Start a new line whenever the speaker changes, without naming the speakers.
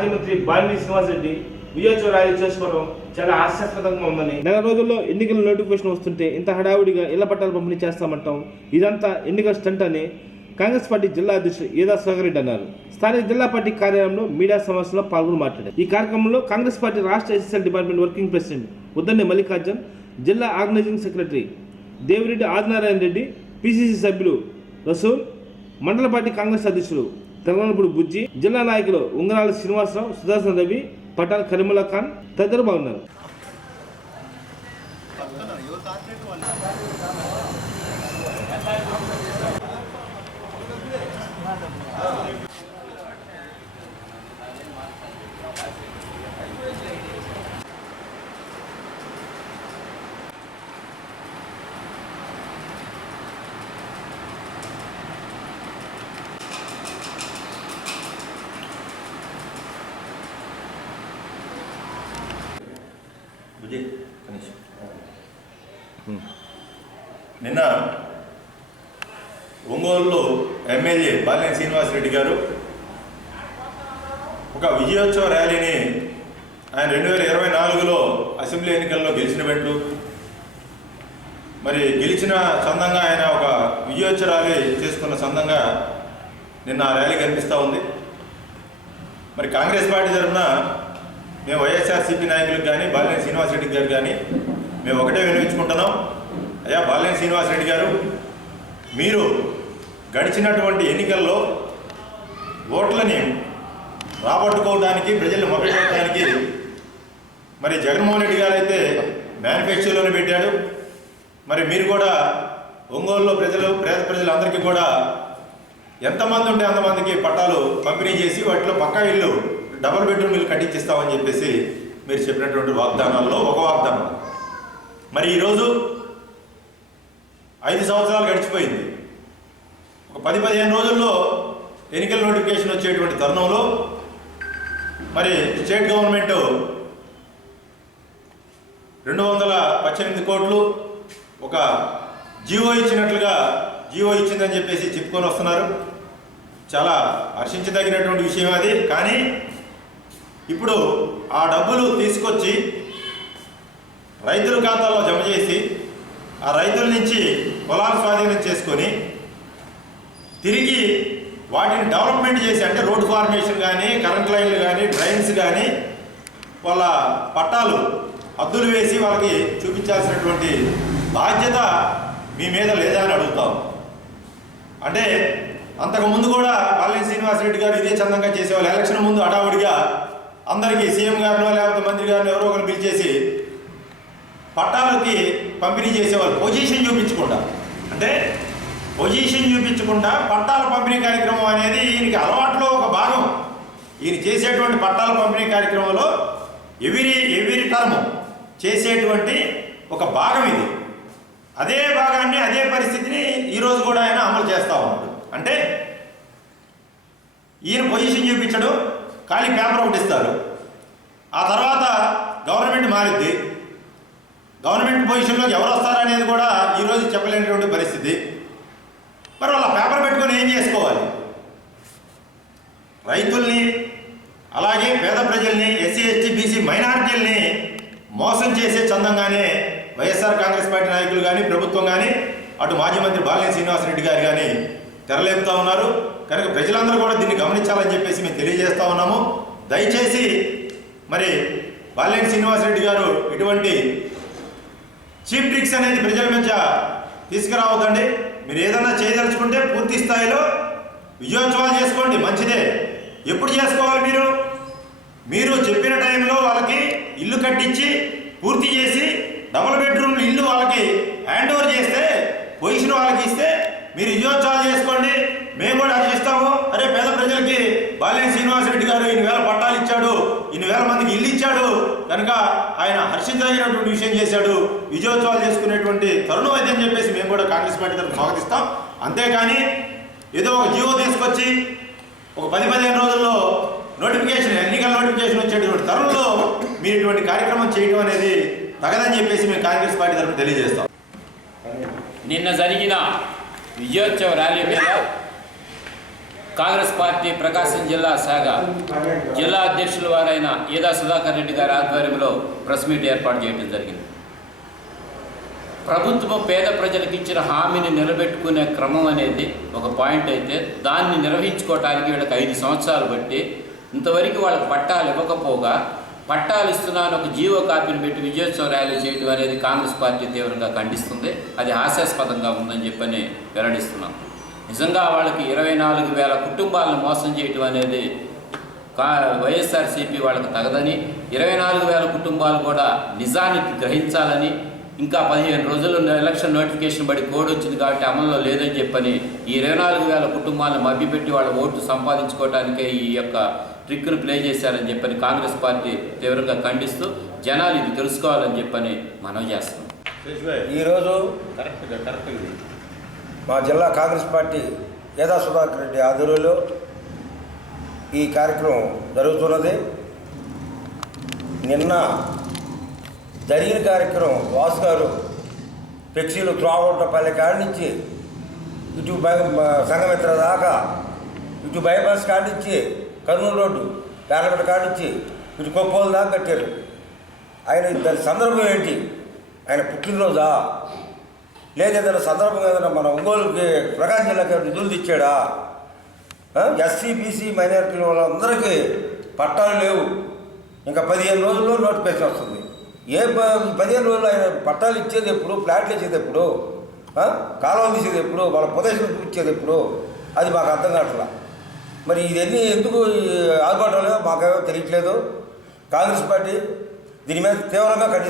మాజీ మంత్రి బాలిని శ్రీనివాసరెడ్డి విజయోత్సవ ర్యాలీ చేసుకోవడం చాలా హాస్యాస్పదంగా ఉందని. నెల రోజుల్లో ఎన్నికల నోటిఫికేషన్ వస్తుంటే ఇంత హడావుడిగా ఇళ్ళ పట్టాలు పంపిణీ చేస్తామంటాం. ఇదంతా ఎన్నికల స్టంట్ అని కాంగ్రెస్ పార్టీ జిల్లా అధ్యక్షుడు ఏదా రెడ్డి అన్నారు. స్థానిక జిల్లా పార్టీ కార్యాలయంలో మీడియా సమావేశంలో పాల్గొని మాట్లాడారు. ఈ కార్యక్రమంలో కాంగ్రెస్ పార్టీ రాష్ట్ర SSL department working president Uddandi Mallikarjun జిల్లా organising secretary Devireddy Adinarayana Reddy PCC సభ్యులు రసూల్ మండల పార్టీ కాంగ్రెస్ అధ్యక్షులు తెలంగాణపుడు బుజ్జి జిల్లా నాయకులు ఉంగరాల శ్రీనివాసరావు సుదర్శన్ రవి పఠాన్ కరీముల్లా ఖాన్ తదితరులు బాగున్నారు.
నిన్న ఒంగోలులో ఎమ్మెల్యే బాలినేని శ్రీనివాసరెడ్డి గారు ఒక విజయోత్సవ ర్యాలీని ఆయన రెండు వేల ఇరవై నాలుగులో అసెంబ్లీ ఎన్నికల్లో గెలిచిన పెట్టు మరి గెలిచిన సందంగా ఆయన ఒక విజయోత్సవ ర్యాలీ చేసుకున్న సందంగా నిన్న ఆ ర్యాలీ కనిపిస్తూ ఉంది మరి కాంగ్రెస్ పార్టీ తరఫున మేము వైఎస్ఆర్సీపీ నాయకులకు కానీ బాలినేని శ్రీనివాసరెడ్డి గారు కానీ మేము ఒకటే వినిపించుకుంటున్నాం అయ్యా బాలినేని శ్రీనివాసరెడ్డి గారు మీరు గడిచినటువంటి ఎన్నికల్లో ఓట్లని రాబట్టుకోవడానికి ప్రజలను మభ్యపెట్టడానికి మరి జగన్మోహన్ రెడ్డి గారు అయితే మేనిఫెస్టోలోనే పెట్టాడు. మరి మీరు కూడా ఒంగోలులో ప్రజలు పేద ప్రజలందరికీ కూడా ఎంతమంది ఉంటే అంతమందికి పట్టాలు పంపిణీ చేసి వాటిలో పక్కా ఇల్లు డబుల్ బెడ్రూమ్ ఇల్లు కట్టించిస్తామని చెప్పేసి మీరు చెప్పినటువంటి వాగ్దానాల్లో ఒక వాగ్దానం. మరి ఈరోజు ఐదు సంవత్సరాలు గడిచిపోయింది. ఒక పది పదిహేను రోజుల్లో ఎన్నికల నోటిఫికేషన్ వచ్చేటువంటి తరుణంలో మరి స్టేట్ గవర్నమెంట్ రెండు వందల పద్దెనిమిది కోట్లు ఒక జీవో ఇచ్చినట్లుగా జీవో ఇచ్చిందని చెప్పేసి చెప్పుకొని వస్తున్నారు. చాలా హర్షించదగినటువంటి విషయం అది. కానీ ఇప్పుడు ఆ డబ్బులు తీసుకొచ్చి రైతుల ఖాతాల్లో జమ చేసి ఆ రైతుల నుంచి పొలాలు స్వాధీనం చేసుకొని తిరిగి వాటిని డెవలప్మెంట్ చేసి అంటే రోడ్ ఫార్మేషన్ కానీ కరెంట్ లైన్లు కానీ డ్రైన్స్ కానీ వాళ్ళ పట్టాలు అద్దులు వేసి వాళ్ళకి చూపించాల్సినటువంటి బాధ్యత మీ మీద లేదా అని అడుగుతాం. అంటే అంతకు ముందు కూడా బాలినేని శ్రీనివాసరెడ్డి గారు ఇదే చందంగా చేసేవాళ్ళు. ఎలక్షన్ ముందు హడావుడిగా అందరికీ సీఎం గారినో లేకపోతే మంత్రి గారిని ఎవరో ఒకరు పిలిచేసి పట్టాలకి పంపిణీ చేసేవాళ్ళు. పొజిషన్ చూపించకుండా. అంటే పొజిషన్ చూపించకుండా పట్టాల పంపిణీ కార్యక్రమం అనేది ఈయనకి అలవాట్లో ఒక భాగం. ఈయన చేసేటువంటి పట్టాల పంపిణీ కార్యక్రమంలో ఎవిరి ఎవిరి టర్మ్ చేసేటువంటి ఒక భాగం ఇది. అదే భాగాన్ని అదే పరిస్థితిని ఈరోజు కూడా ఆయన అమలు చేస్తూ ఉన్నాడు. అంటే ఈయన పొజిషన్ చూపించడు. ఖాళీ పేపర్ ఒకటి ఇస్తారు. ఆ తర్వాత గవర్నమెంట్ మారిద్ది. గవర్నమెంట్ పొజిషన్లోకి ఎవరు వస్తారనేది కూడా ఈరోజు చెప్పలేనటువంటి పరిస్థితి. మరి వాళ్ళ పేపర్ పెట్టుకొని ఏం చేసుకోవాలి? రైతుల్ని అలాగే పేద ప్రజల్ని ఎస్సీ ఎస్టీ బీసీ మైనారిటీల్ని మోసం చేసే చందంగానే వైఎస్ఆర్ కాంగ్రెస్ పార్టీ నాయకులు కానీ ప్రభుత్వం కానీ అటు మాజీ మంత్రి బాలినేని శ్రీనివాసరెడ్డి గారు కానీ తెరలేపుతా ఉన్నారు. కనుక ప్రజలందరూ కూడా దీన్ని గమనించాలని చెప్పేసి మేము తెలియజేస్తా ఉన్నాము. దయచేసి మరి బాలినేని శ్రీనివాసరెడ్డి గారు ఇటువంటి చీప్ ట్రిక్స్ అనేది ప్రజల మధ్య తీసుకురావద్దండి. మీరు ఏదన్నా చేయదలుచుకుంటే పూర్తి స్థాయిలో విజయోత్సవాలు చేసుకోండి. మంచిదే. ఎప్పుడు చేసుకోవాలి మీరు? మీరు చెప్పిన టైంలో వాళ్ళకి ఇల్లు కట్టించి పూర్తి చేసి డబుల్ బెడ్రూమ్ ఇల్లు వాళ్ళకి హ్యాండ్ ఓవర్ చేస్తే పొజిషన్ వాళ్ళకి ఇస్తే మీరు విజయోత్సవాలు చేసుకోండి. మేము కూడా అది ఇస్తాము అరే పేద ప్రజలకి బాలినేని శ్రీనివాసరెడ్డి గారు ఇన్ని వేల పట్టాలు ఇచ్చాడు ఇన్ని వేల మందికి ఇల్లు ఇచ్చాడు కనుక ఆయన హర్షించదగినటువంటి విషయం చేశాడు. విజయోత్సవాలు చేసుకునేటువంటి తరుణం అయితే అని చెప్పేసి మేము కూడా కాంగ్రెస్ పార్టీ తరఫున స్వాగతిస్తాం. అంతేకాని ఏదో ఒక జీవో తీసుకొచ్చి ఒక పది పదిహేను రోజుల్లో నోటిఫికేషన్ ఎన్నికల నోటిఫికేషన్ వచ్చేటువంటి తరుణంలో మీరు ఇటువంటి కార్యక్రమం చేయడం అనేది తగదని చెప్పేసి మేము కాంగ్రెస్ పార్టీ తరఫున తెలియజేస్తాం.
నిన్న జరిగిన విజయోత్సవ ర్యాలీ మీద కాంగ్రెస్ పార్టీ ప్రకాశం జిల్లా శాఖ జిల్లా అధ్యక్షుల వారైన ఈదా సుధాకర్ రెడ్డి గారి ఆధ్వర్యంలో ప్రెస్ మీట్ ఏర్పాటు చేయడం జరిగింది. ప్రభుత్వం పేద ప్రజలకు ఇచ్చిన హామీని నిలబెట్టుకునే క్రమం అనేది ఒక పాయింట్ అయితే దాన్ని నిర్వహించుకోవటానికి వీళ్ళకి ఐదు సంవత్సరాలు బట్టి ఇంతవరకు వాళ్ళకి పట్టాలు ఇవ్వకపోగా పట్టాలు ఇస్తున్నాను ఒక జీవో కాపీని పెట్టి విజయోత్సవ ర్యాలీ చేయడం అనేది కాంగ్రెస్ పార్టీ తీవ్రంగా ఖండిస్తుంది. అది హాస్యాస్పదంగా ఉందని చెప్పని వెల్లడిస్తున్నాం. నిజంగా వాళ్ళకి ఇరవై నాలుగు వేల కుటుంబాలను మోసం చేయటం అనేది కా వైఎస్ఆర్సీపీ వాళ్ళకి తగదని ఇరవై నాలుగు వేల కుటుంబాలు కూడా నిజాన్ని గ్రహించాలని ఇంకా పదిహేను రోజుల్లో ఎలక్షన్ నోటిఫికేషన్ పడి కోడ్ వచ్చింది కాబట్టి అమల్లో లేదని చెప్పని ఈ ఇరవై నాలుగు వేల కుటుంబాలను మభ్యపెట్టి వాళ్ళ ఓటు సంపాదించుకోవడానికే ఈ యొక్క ట్రిక్ను ప్లే చేశారని చెప్పని కాంగ్రెస్ పార్టీ తీవ్రంగా ఖండిస్తూ జనాలు ఇది తెలుసుకోవాలని చెప్పని మనం చేస్తున్నాం
ఈరోజు
కరెక్ట్గా కరెక్ట్గా.
మా జిల్లా కాంగ్రెస్ పార్టీ యదా సుధాకర్ రెడ్డి ఆధ్వర్యంలో ఈ కార్యక్రమం జరుగుతున్నది. నిన్న జరిగిన కార్యక్రమం వాసు గారు ఫ్లెక్సీలు త్రోవటపల్లి కాడి నుంచి ఇటు బై సంగమిత్ర దాకా ఇటు బైపాస్ కాడి నుంచి కర్నూలు రోడ్డు పేర్లపేట కాడి నుంచి ఇటు కొప్పోలు దాకా కట్టారు. ఆయన దాని సందర్భం ఏంటి? ఆయన పుట్టినరోజా? లేదా ఏదైనా సందర్భం ఏదైనా మన ఒంగోలుకి ప్రకాశం జిల్లాకి నిధులు తెచ్చాడా? ఎస్సీ బీసీ మైనారిటీ వాళ్ళందరికీ పట్టాలు లేవు. ఇంకా పదిహేను రోజుల్లో నోటిఫికేషన్ వస్తుంది. ఏ ప- పదిహేను రోజులు ఆయన పట్టాలు ఇచ్చేది ఎప్పుడు? ఫ్లాట్లు ఇచ్చేది ఎప్పుడు? కాలం కాలువలు తీసేది ఎప్పుడు? వాళ్ళ ప్రదేశం ఇచ్చేది ఎప్పుడు? అది మాకు అర్థం కావట్లా. మరి ఇవన్నీ ఎందుకు ఆదుబాటులో మాకేమో తెలియట్లేదు. కాంగ్రెస్ పార్టీ దీని మీద తీవ్రంగా ఖండిస్తుంది